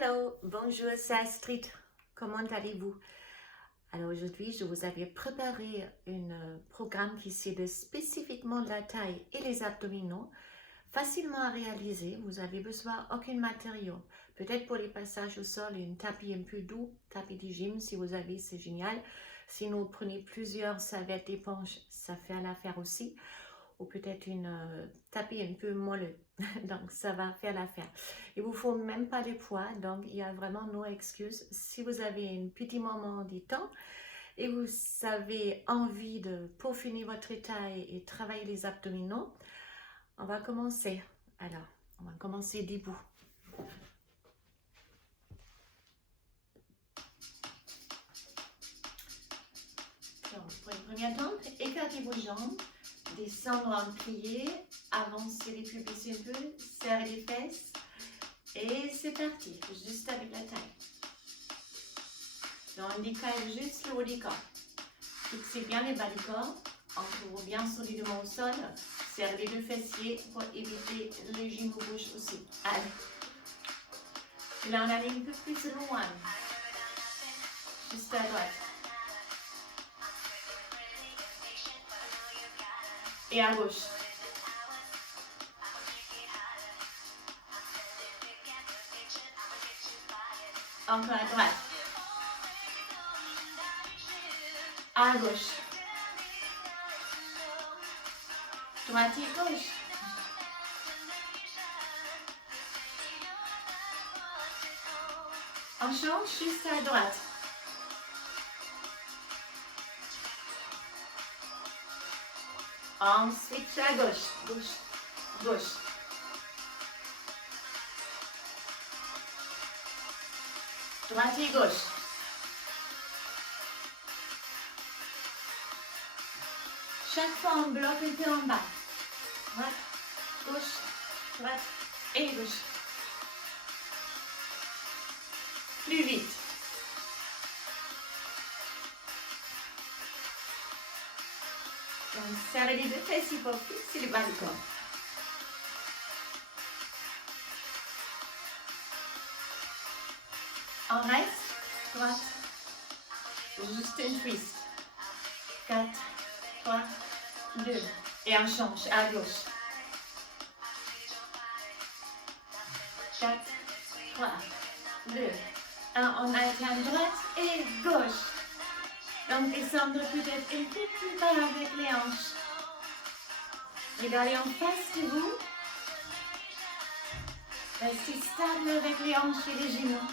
Hello, bonjour, c'est Astrid. Comment allez-vous? Alors aujourd'hui, je vous avais préparé un programme qui cible spécifiquement la taille et les abdominaux, facilement à réaliser. Vous avez besoin aucun matériau. Peut-être pour les passages au sol, un tapis un peu doux, tapis du gym, si vous avez, c'est génial. Sinon, prenez plusieurs serviettes éponges, ça fait l'affaire aussi. Ou peut-être une tapis un peu moelleux, donc ça va faire l'affaire. Il vous faut même pas de poids, donc il y a vraiment no excuses. Si vous avez un petit moment du temps et vous avez envie de peaufiner votre taille et travailler les abdominaux, on va commencer. Alors, on va commencer debout. Donc, pour une première temps, écartez vos jambes. Descendre en plié, avancer les pubis un peu, serrer les fesses et c'est parti, juste avec la taille. Donc on décale juste le haut du corps. Fixez bien les bas du corps, entourez bien solidement au sol, serrez les deux fessiers pour éviter les genoux bougent aussi. Allez. Là on allait un peu plus loin, juste à droite. Et à gauche. Encore à droite. À gauche. Droite et gauche. On change juste à droite. Ensuite à gauche, gauche, gauche. Droite et gauche. Chaque fois on bloque un peu en bas. Droite, gauche, droite et gauche. Plus vite. Donc, serrez les deux fesses pour fixer le bas du corps. On reste, droite, juste une twist. 4, 3, 2, et on change à gauche. 4, 3, 2, 1, on alterne droite et gauche. Donc descendre peut-être un peu plus bas avec les hanches. Regardez en face de vous. Restez stable avec les hanches et les genoux.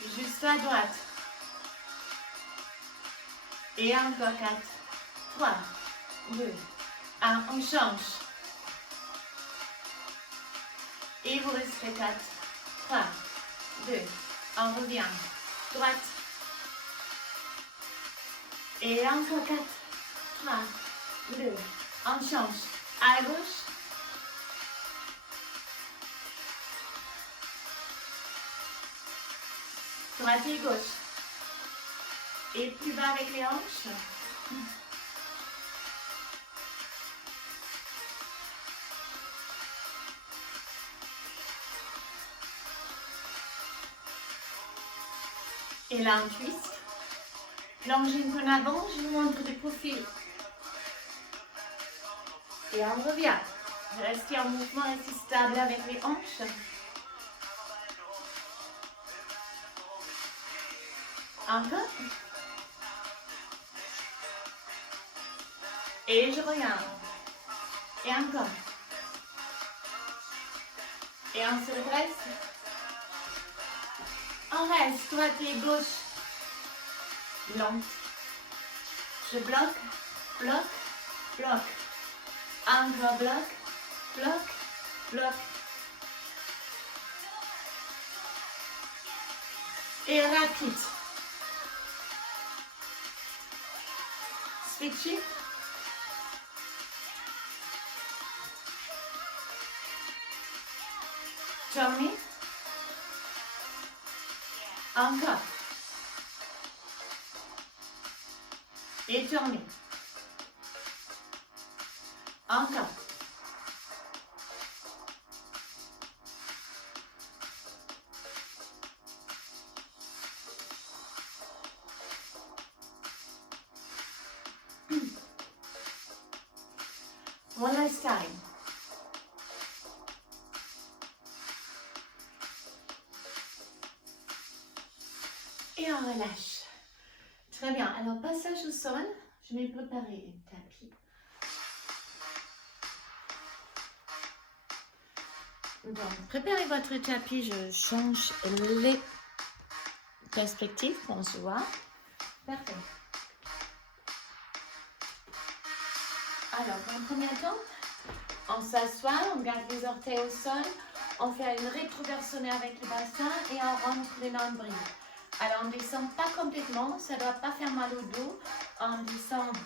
Juste à droite. Et encore 4, 3, 2, 1, on change. Et vous restez 4, 3, 2, on revient. Droite. Et encore 4, 3, 2, on change. À gauche. Droite et gauche. Et plus bas avec les hanches. Et là, on twist. Plongez un peu en avant, je vous montre de profil. Et on revient. Restez en mouvement, restez stable avec les hanches. Encore. Et je regarde. Et encore. Et on se redresse. On reste, droite et gauche. Long. Je bloque, bloque, bloque. Encore bloque, bloque, bloque. Et rapide. Switchy. Tournez. Encore. Et tournez. Encore. time. Et on relâche. Très bien. Alors, passage au sol. Je vais préparer un tapis. Donc, préparez votre tapis. Je change les perspectives pour qu'on se voit. Parfait. Alors, en premier temps, on s'assoit, on garde les orteils au sol, on fait une rétroversonnée avec le bassin et on rentre les nombrils. Alors, on ne descend pas complètement, ça ne doit pas faire mal au dos. On descend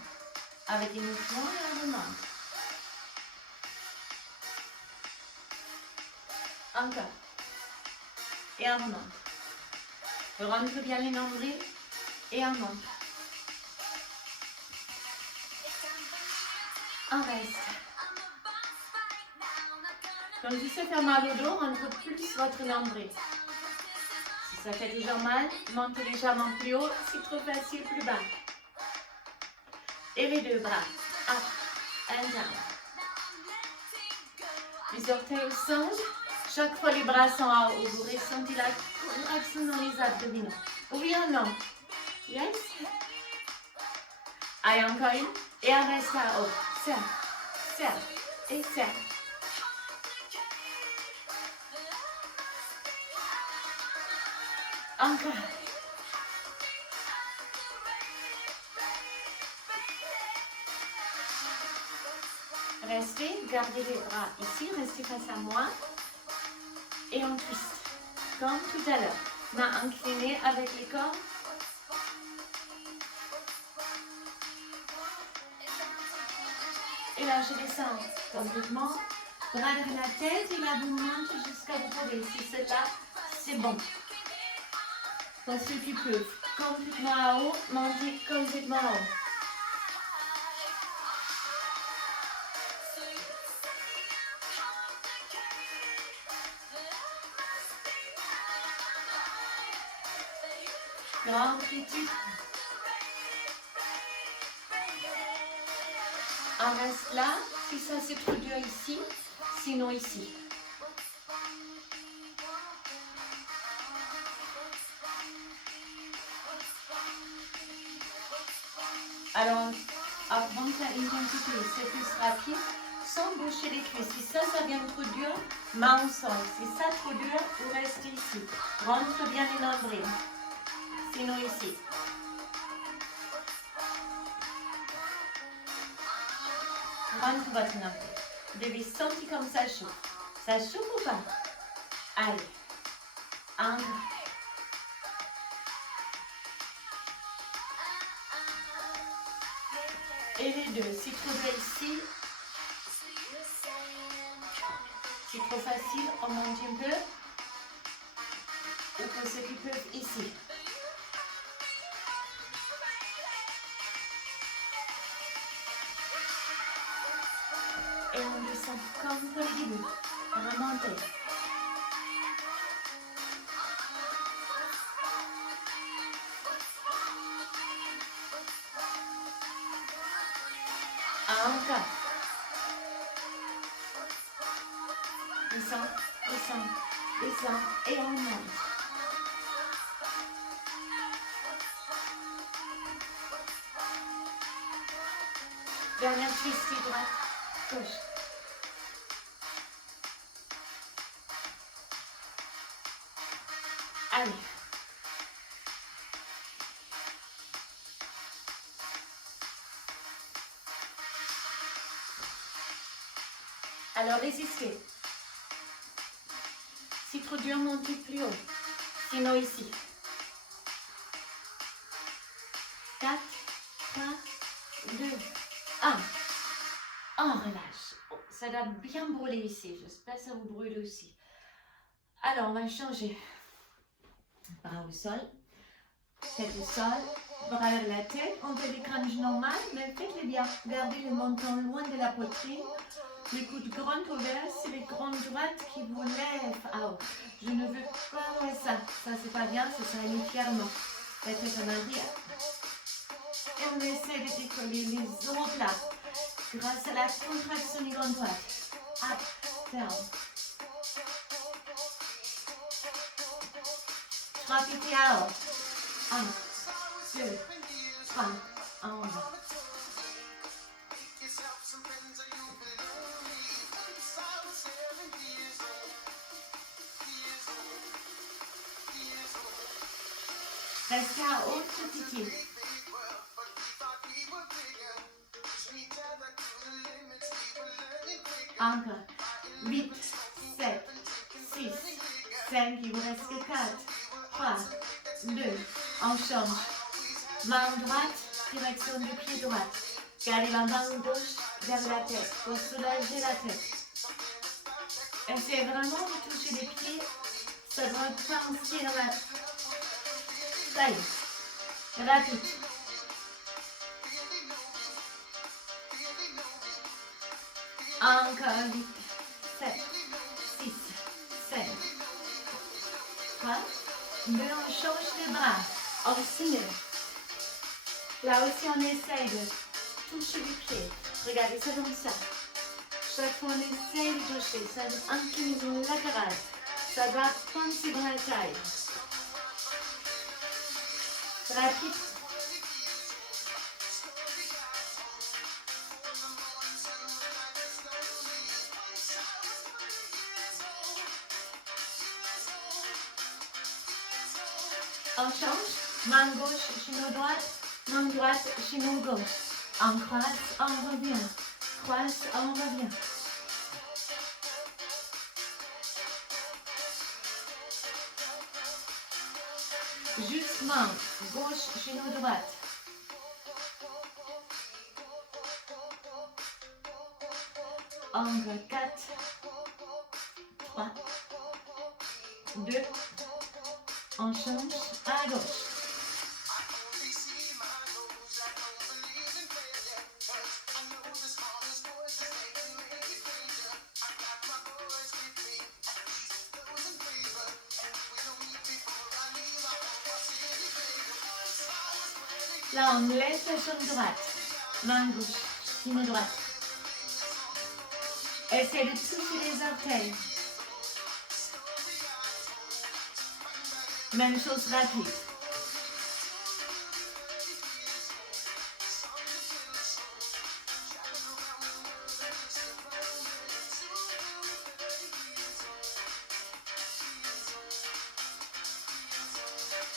avec des mouvements et on remonte. Encore. Et on remonte. On rentre bien les nombrils et on monte. On reste. Donc, si ça fait mal au dos, rentre plus votre nombril. Si ça fait toujours mal, montez légèrement plus haut. Si trop facile, plus bas. Et les deux bras. Up and down. Les orteils au sol. Chaque fois, les bras sont en haut. Vous ressentez la contraction dans les abdominaux. Oui ou non? Yes? Allez, encore une. Et on reste là haut. Serre, serre et serre. Encore. Restez, gardez les bras ici, restez face à moi. Et on twist, comme tout à l'heure. Main inclinée avec les corps. Et là, je descends complètement. Bras de la tête et là, vous montez jusqu'à vous pouvez. Si c'est là, c'est bon. Pour ceux qui peuvent, complètement à haut, montez complètement à haut. Grand critique. On reste là, si ça c'est trop dur ici, sinon ici. Alors, augmente l'intensité, c'est plus rapide, sans boucher les cuisses. Si ça vient trop dur, main au sol. Si ça trop dur, vous restez ici. Rentre bien les nombrils. Sinon ici. Rentre votre nombril. Vous devez sentir comme ça chauffe. Ça chauffe ou pas? Allez. Un. Et les deux. Si trop dur ici. Si trop facile, on monte un peu. Ou pour ceux qui peuvent ici. Et on descend comme pour le début. Remontez. Encore. Descend, descend, descend et on monte. Dernière twist droite, gauche. Allez. Alors résistez. Si trop dur, montez plus haut. Sinon ici. 4, 3, 2, 1. On relâche. Oh, ça doit bien brûler ici. J'espère que ça vous brûle aussi. Alors, on va changer. Bras au sol. Tête au sol. Bras vers la tête. On fait des crunchs normales, mais faites-les bien. Gardez le menton loin de la poitrine. Les coudes grands ouverts, c'est les grandes droites qui vous lèvent. Oh, je ne veux pas voir ça. Ça, c'est pas bien. Ça sera légèrement. Faites en arrière. Et on essaie de décoller les os là. grâce à la contraction du grand droite. Up, down. 3 pieds haut. 1, 2, 3, 1. Restez à haute petit. Encore. 8, 7, 6, 5, il vous reste que 4, 3, 2, on change. Main droite, direction du pied droit. Gardez la main gauche vers la tête pour soulager la tête. Essayez vraiment de toucher les pieds, ça doit penser dans la taille. Rapide. Encore 8, 7, 6, 5, 3, 2, on change les bras. On signe. Là aussi, on essaye de toucher les pieds. Regardez, c'est comme ça. Chaque fois, on essaye de toucher. Ça incline latéral. Ça doit penser dans la taille. Rapide. On change, main gauche, genou droite, main droite, genou gauche. On croise, on revient. Croise, on revient. Juste main gauche, genou droite. Angle 4, 3, 2, on change à gauche. Là, on laisse la jambe droite, main gauche, genou droite. Essayez de toucher les orteils. Même chose rapide.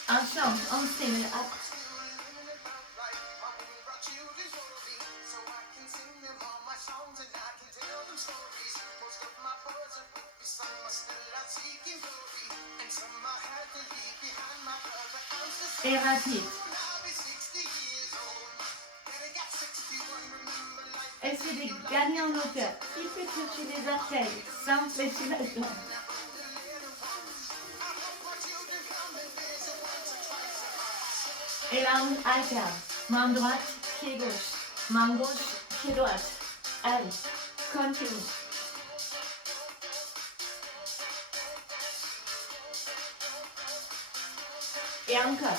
On change, on signe up. Et rapide. Essayez de gagner en hauteur. Qui peut toucher les orteils sans fléchir la jambe. Et là, on alterne. Main droite, pied gauche. Main gauche, pied droite. Allez, continue. Et encore.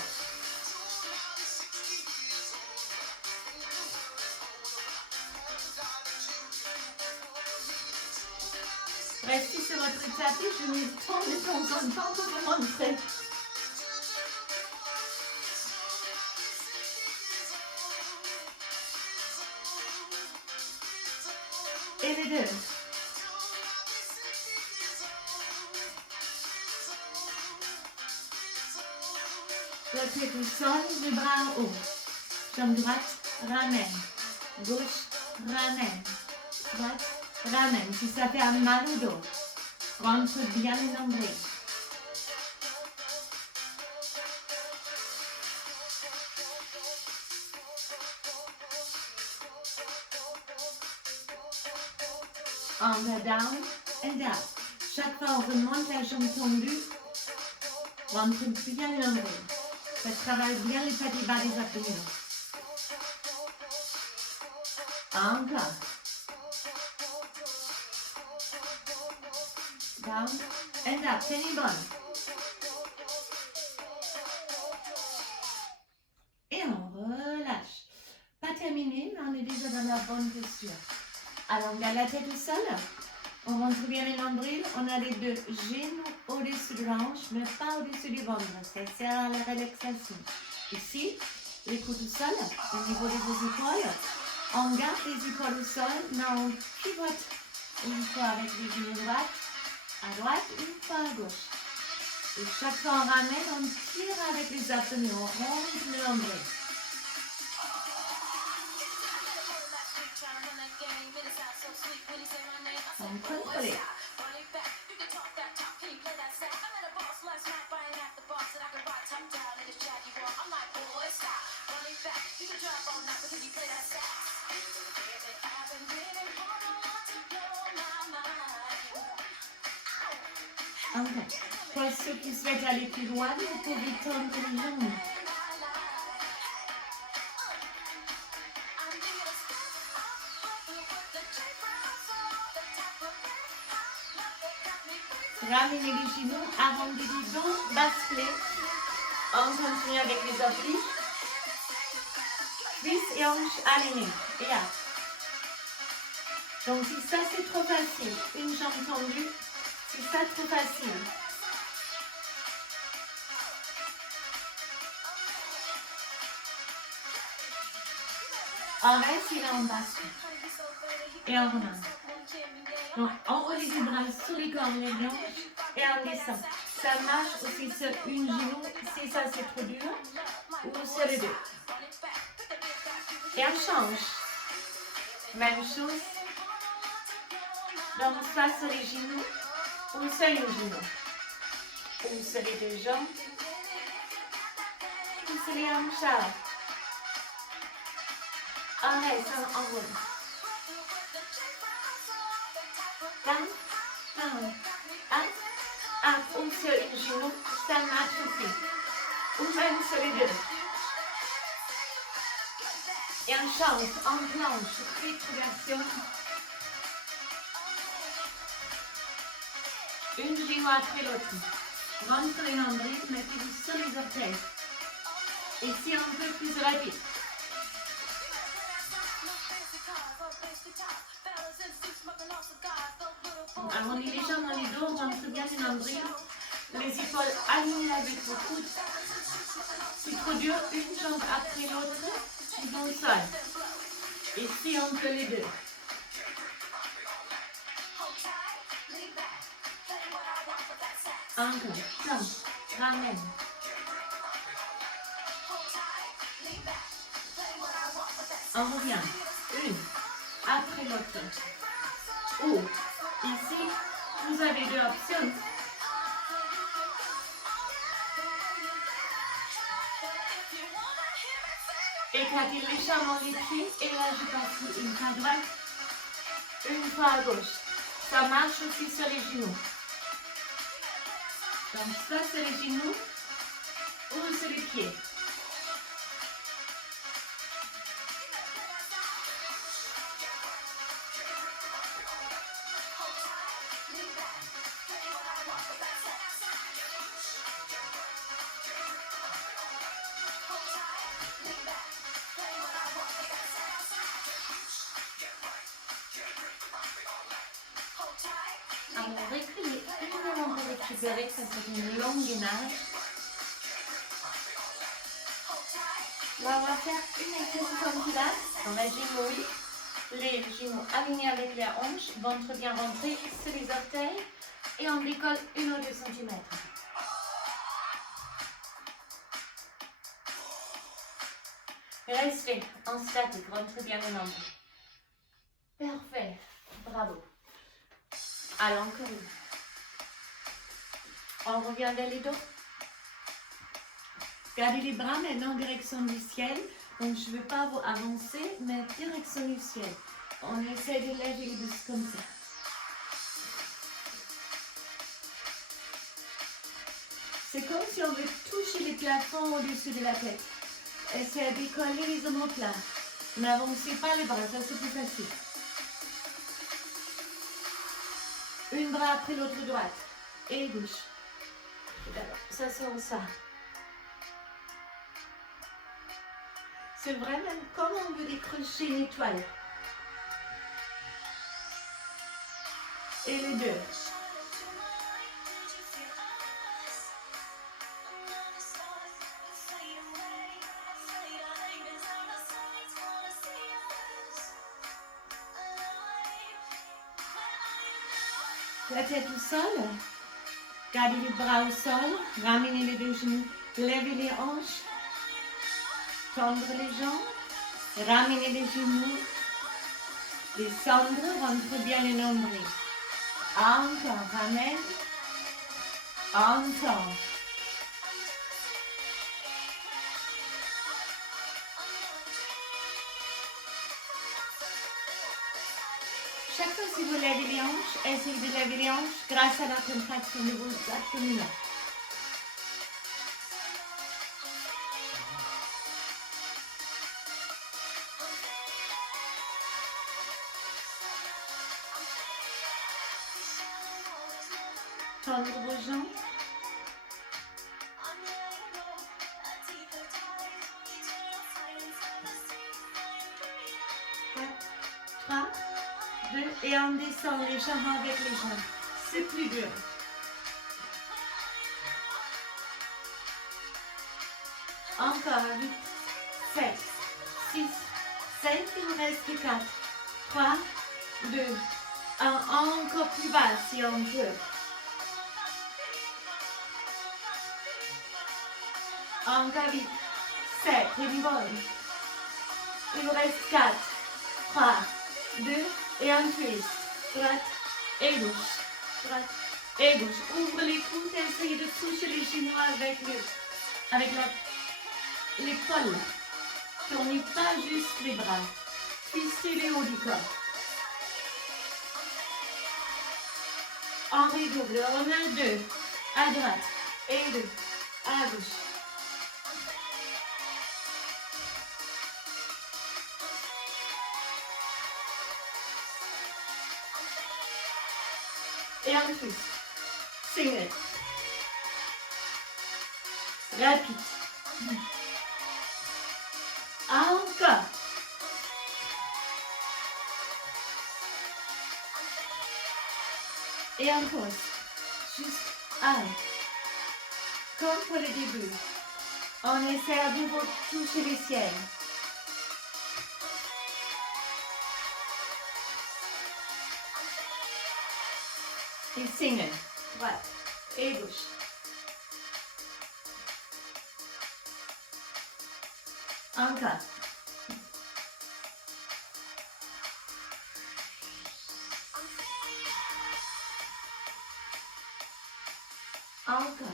Restez sur votre tapis, je me tourne de temps en temps pour vous montrer. Et les deux. La tête au sol, les bras en haut. Jambe droite, ramène. Gauche, ramène. Droite, ramène. Si ça fait mal au dos, rentre bien les nombrils. On va down and up. Chaque fois, on remonte la jambe tendue. Rentre bien les nombrils. Ça travaille bien les petits bas des abdominaux. Encore. Down and up. Tenez bon. Et on relâche. Pas terminé. terminé, mais on est déjà dans la bonne posture. Alors, on garde la tête au sol. On rentre bien les nombrils. On a les deux genoux au-dessus de la hanche, mais pas au-dessus du ventre. Ça sert à la relaxation. Ici, les coudes au sol, au niveau de vos épaules. On garde les épaules au sol, mais on pivote une fois avec les genoux droits, à droite, une fois à gauche. Et chaque fois on ramène, on tire avec les abdominaux, on rentre le nombril. On contrôle. Okay. Pour ceux qui souhaitent aller plus loin, vous pouvez tendre les jambes. Ramenez les genoux, arrondis les dos, basculez. On continue avec les orteils. Cuisses et hanches alignées. Et up. Donc si ça c'est trop facile, une jambe tendue, c'est ça trop facile. On reste et là on bascule. Et on remonte. Donc on relie les bras sous les cornes, les hanches et on descend. Ça marche aussi sur une genou, si ça c'est trop dur, ou sur les deux. Et on change. Même chose. Donc soit sur les genoux, ou sur une genou. Ou sur les deux jambes. Ou sur les hanches. On reste, on roule. Down, down, up, up, ou sur une genou, ça marche aussi. Ou même sur les deux. Et on change, on planche, rétrogression. Une genou après l'autre. Rentre les nombrils, mettez-vous sur les orteils. Ici un peu plus rapide. Arrondis les jambes dans les dos, rentre bien les nombrils. Les épaules alignées avec vos coudes. C'est trop dur, une jambe après l'autre, puis dans le sol. Ici entre les deux. Encore, tombe, ramène. On revient. Une, après l'autre. Ou, ici, vous avez deux options. Écartez légèrement les pieds et là je passe une fois à droite, une fois à gauche. Ça marche aussi sur les genoux. Donc soit sur les genoux ou sur les pieds. Alors, reculez une avant pour récupérer, ça c'est une longue gainage. Là, on va faire une exercice comme pilates. On va genoux, les genoux alignés avec les hanches, ventre bien rentré sur les orteils et on décolle 1 ou 2 cm. Restez en statique, rentre bien les membres. Parfait, bravo. Alors, encore une. On revient vers les dos. Gardez les bras maintenant en direction du ciel. Donc, je ne veux pas vous avancer, mais direction du ciel. On essaie de lever les bouches comme ça. C'est comme si on veut toucher les plafonds au-dessus de la tête. Essayez de décoller les omoplates. N'avancez pas les bras, ça c'est plus facile. Une bras après l'autre droite et gauche. Ça sort ça. C'est vraiment comme on veut décrocher une étoile. Et les deux. La tête au sol. Gardez les bras au sol. Ramenez les deux genoux. Levez les hanches. Tendre les jambes. Ramenez les genoux. Descendre. Rentre bien le nombril. Encore. Ramène. Encore. Chaque fois que vous levez les hanches, essayez de lever les hanches grâce à la contraction de vos abdominaux. Tendre vos jambes. 3, 2, et on descend légèrement avec les jambes. C'est plus dur. Encore 8, 7, 6, 5, il vous reste que 4, 3, 2, 1, encore plus bas si on peut. Encore 8, 7, une bonne. Il vous reste 4, 3, 2, et un twist. Droite et gauche. Droite et gauche. Ouvre les coudes, essayez de toucher les genoux avec l'épaule. Tournez pas juste les bras. Twistez les hauts du corps. En redouble, on a 2 à droite et 2 à gauche. Et un twist. Single. Rapide. Encore. Et on pose. Juste un. Comme pour le début. On essaie à nouveau de toucher les ciels. Et single. Droite et gauche. Encore. Encore.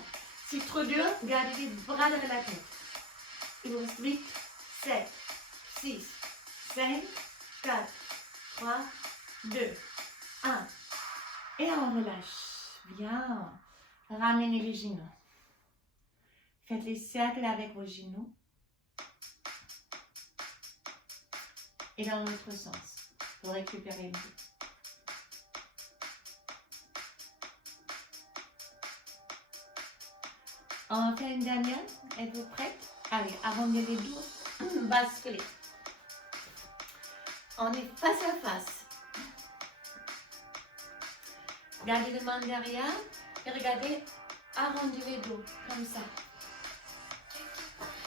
Si trop dur, gardez les bras derrière la tête. Il vous reste 8, 7, 6, 5, 4, 3, 2, 1. Et on relâche. Bien. Ramenez les genoux. Faites les cercles avec vos genoux. Et dans l'autre sens. Pour récupérer un peu. On fait une dernière. Êtes-vous prête? Allez, arrondez les dos. Basculez. On est face à face. Gardez les mains derrière et regardez, arrondez les dos, comme ça.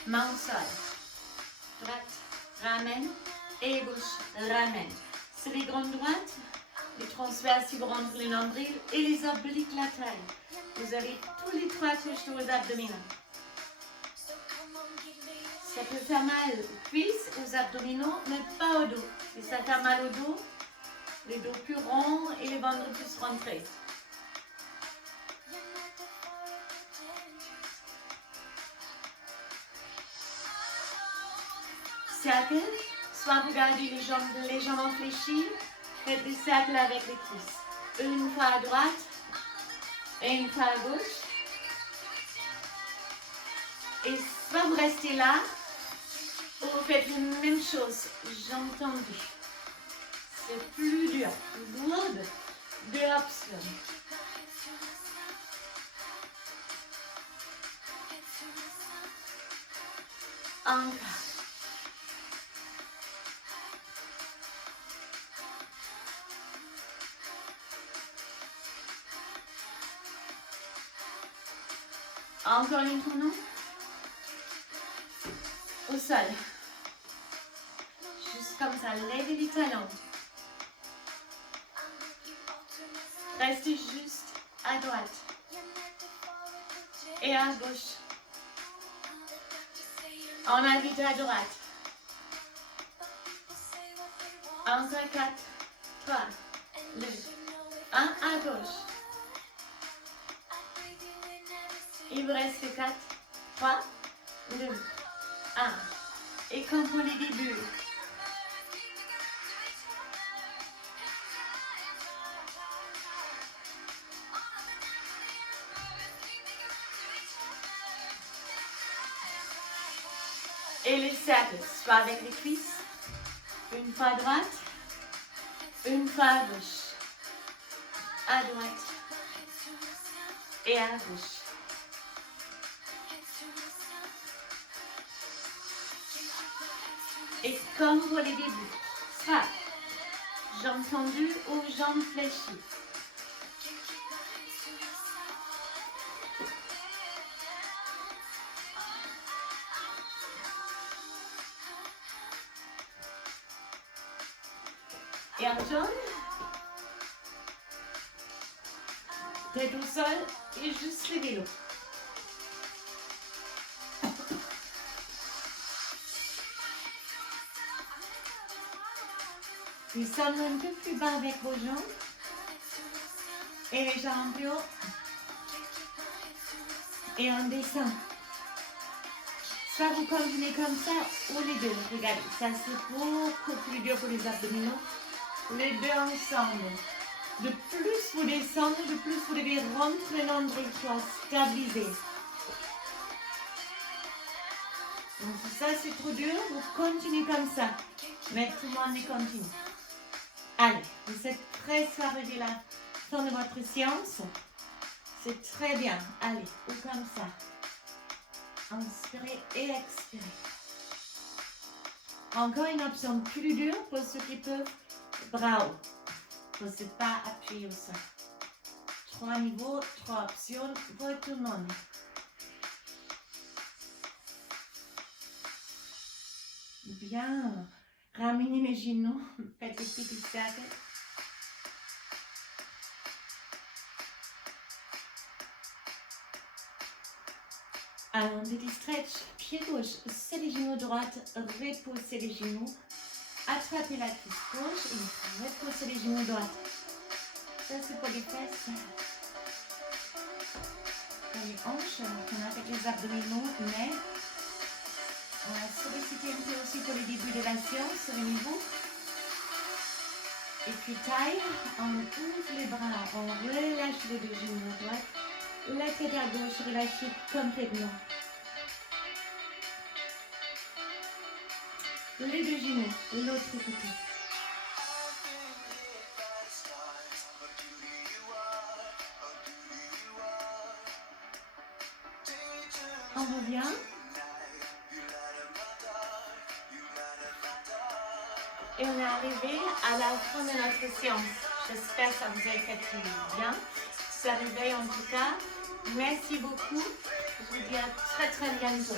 Main au sol. Droite, ramène et gauche, ramène. C'est les grandes droites, les transverses, ils vous rentrent le nombril et les obliques latérales. Vous avez tous les 3 couches de vos abdominaux. Ça peut faire mal aux cuisses, aux abdominaux, mais pas au dos. Si ça fait mal au dos, les dos plus ronds et les ventres plus rentrés. Cercle, soit vous gardez les jambes légèrement fléchies, faites des cercles avec les cuisses. Une fois à droite et une fois à gauche. Et soit vous restez là, ou vous faites la même chose, jambes tendues. C'est plus dur. Good. 2 options. Encore. Encore une tournant. Au sol. Juste comme ça, levez les talons. Restez juste à droite et à gauche. On invite à droite. Encore 4, 3, 2, 1 à gauche. Il vous reste 4, 3, 2, 1. Et comme pour les débuts. Et les cercles, soit avec les cuisses, une fois à droite, une fois à gauche, à droite et à gauche. Et comme pour les débuts, soit jambes tendues ou jambes fléchies. Et en jaune, tête au sol et juste les vélos. Descendez un peu plus bas avec vos jambes et les jambes plus haut. Et on descend. Soit vous continuez comme ça ou les deux. Regardez, ça c'est beaucoup plus dur pour les abdominaux. Les deux ensemble. De plus vous descendez, de plus vous devez rentrer l'ombril pour stabiliser. Donc si ça c'est trop dur, vous continuez comme ça. Mais tout le monde est continue. Allez, vous êtes prêts à arriver à la fin de votre séance. C'est très bien. Allez, ou comme ça. Inspirez et expirez. Encore une option plus dure pour ceux qui peuvent. Bras haut. Vous ne pouvez pas appuyer au sol. 3 niveaux, 3 options pour tout le monde. Bien. Ramenez les genoux. Faites des petits cercles. Un petit stretch. Pied gauche. C'est les genoux droite. Repoussez les genoux. Attrapez la cuisse gauche et repoussez les genoux droite. Ça c'est pour les fesses. Pour les hanches, on a fait les abdominaux, mais on a sollicité un peu aussi pour les débuts de la séance sur le niveau. Et puis taille, on ouvre les bras, on relâche les deux genoux à droite, la tête à gauche relâchée complètement. Les deux genoux, l'autre côté. On revient. Et on est arrivé à la fin de notre séance. J'espère que ça vous a fait bien. Ça réveille en tout cas. Merci beaucoup. Je vous dis à très bientôt.